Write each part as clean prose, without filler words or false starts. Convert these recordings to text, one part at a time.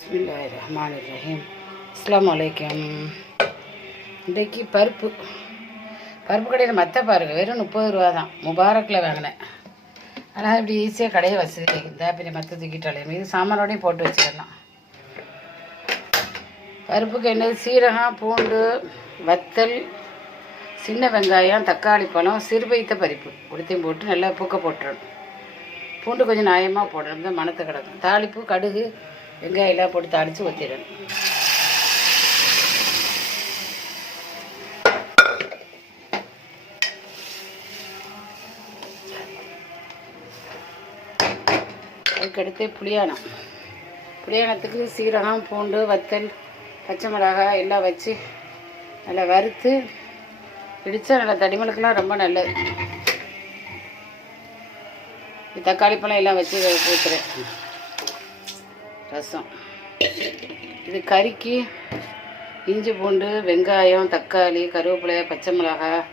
பிஸ்மில்லாஹிர்ரஹ்மானிர்ரஹீம். அஸ்ஸலாமு அலைக்கும். இன்றைக்கி பருப்பு கடையில் மற்ற பாருங்க வெறும் 30 ரூபா தான். முபாரக்கில் வாங்கினேன். ஆனால் இப்படி ஈஸியாக கடையை வசதி இந்த பின்ன மற்ற தூக்கிட்டாலே இது சாமானோடையும் போட்டு வச்சிடலாம். பருப்புக்கு என்னது சீரகம், பூண்டு, வத்தல், சின்ன வெங்காயம், தக்காளி பழம், சிறுபைத்த பருப்பு கொடுத்தையும் போட்டு நல்லா பூக்க போட்டுறணும். பூண்டு கொஞ்சம் நியாயமாக போடணும், தான் மணத்தை கிடக்கும். தாளிப்பு, கடுகு, வெங்காயம் எல்லாம் போட்டு தாளித்து ஊற்றிடணும். அதுக்கடுத்து புளியானத்துக்கு சீரகம், பூண்டு, வத்தல், பச்சை மிளகாய் எல்லாம் வச்சு நல்லா வறுத்து இடித்தா நல்லா தடிமலுக்கெல்லாம் ரொம்ப நல்லது. தக்காளி பழம் எல்லாம் வச்சு ஊற்றுறேன். ரசம் இது கறிக்கு இஞ்சி, பூண்டு, வெங்காயம், தக்காளி, கருவேப்பிலை, பச்சை மிளகாய்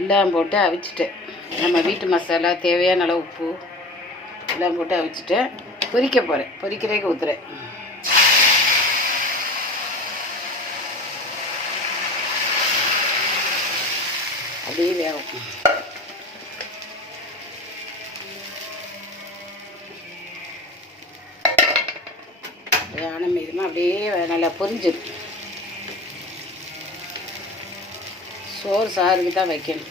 எல்லாம் போட்டு அவிச்சிட்டேன். நம்ம வீட்டு மசாலா தேவையான அளவு உப்பு எல்லாம் போட்டு அவிச்சிட்டேன். பொரிக்க போகிறேன். பொரிக்கிறதுக்கு ஊற்றுறேன். அப்படியே வேகும். மீதமாக அப்படியே நல்லா பொரிஞ்சிடும். சோறு சாருக்கு தான் வைக்கணும்.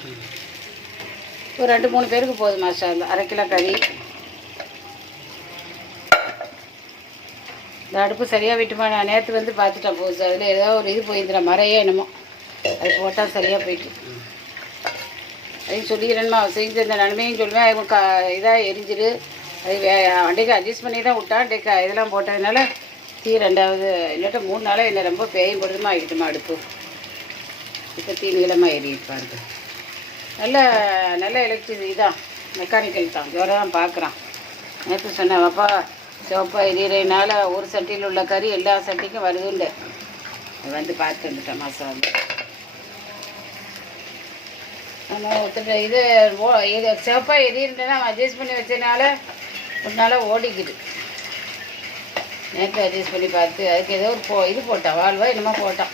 ஒரு 2-3 பேருக்கு போதும். மாஷா அல்லா. 1/2 கிலோ கறி. இந்த அடுப்பு சரியாக விட்டுமா? நான் நேற்று வந்து பார்த்துட்டேன். போச்சு அதில் ஏதோ ஒரு இது போயிருந்துற மறையே என்னமோ அது போட்டால் சரியாக போயிட்டு அதையும் சொல்லிக்கிறேன்மா. செஞ்சு இந்த நன்மையும் சொல்லுவேன். அவங்க இதாக எரிஞ்சிடு. அது அன்றைக்கு அட்ஜஸ்ட் பண்ணி தான் விட்டான். அன்றைக்கு இதெல்லாம் போட்டதுனால 2வது இல்லாட்ட 3 நாளாக என்ன ரொம்ப பேயும் பொழுதுமா ஆகிட்டுமா அடுப்பு. இப்போ நீளமாக ஏறிப்பாருங்க. நல்ல எலக்ட்ரிசிட்டி தான், மெக்கானிக்கல் தான். ஜோராக தான் பார்க்குறான். நேற்று சொன்னேன், அப்பா சிவப்பாக எரியறதுனால ஒரு சட்டியில் உள்ள கறி எல்லா சட்டிக்கும் வருதுண்டு. வந்து பார்த்து வந்துட்டேன். மாதம் நம்ம ஒருத்தர் இது சிவப்பாக எரியறதுனா அட்ஜஸ்ட் பண்ணி வச்சதுனால ஒரு நாளாக ஓடிக்குது. நேற்று அட்ஜஸ்ட் பண்ணி பார்த்து அதுக்கு ஏதோ ஒரு இது போட்டான், வாழ்வா என்னமோ போட்டான்.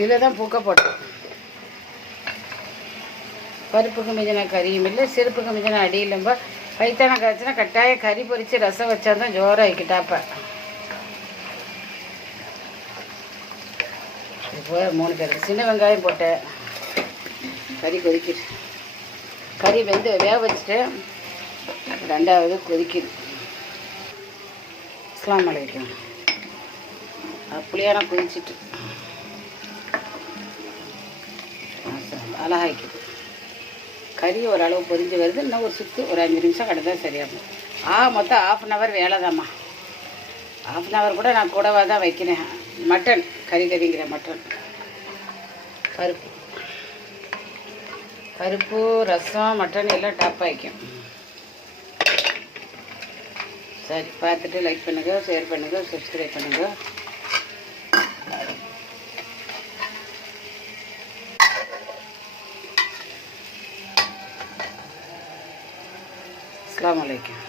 இதில் தான் பூக்க போட்டேன். பருப்புக்கு மிஞ்சின கறியும் இல்லை, செருப்புக்கு மிஞ்சின அடி இல்லைம்பா. பைத்தான காய்ச்சினா கட்டாயம் கறி பொரித்து ரசம் வச்சா தான் ஜோராகிக்கிட்டாப்ப. இப்போ 3 பேருக்கு சின்ன வெங்காயம் போட்டேன். கறி கொதிக்குது. கறி வெந்து வேக வச்சுட்டு 2வது கொதிக்குது. அஸ்ஸலாமு அலைக்கும். புளியான கொதிச்சுட்டு அழகாய்க்குது. கறி ஓரளவு பொரிஞ்சு வருது. இன்னும் ஒரு சுற்று ஒரு 5 நிமிஷம் கிடந்தா சரியாகும். மொத்தம் 1/2 அன் ஹவர் வேலை தாம்மா. 1/2 அன் ஹவர் கூட நான் கூடவா தான் வைக்கிறேன். மட்டன் கறிங்கிற மட்டன். பருப்பு, ரசம், மட்டன் எல்லாம் டாப்பாக வைக்கும். சரி, பார்த்துட்டு லைக் பண்ணுங்கள், ஷேர் பண்ணுங்கள், சப்ஸ்கிரைப் பண்ணுங்கள்.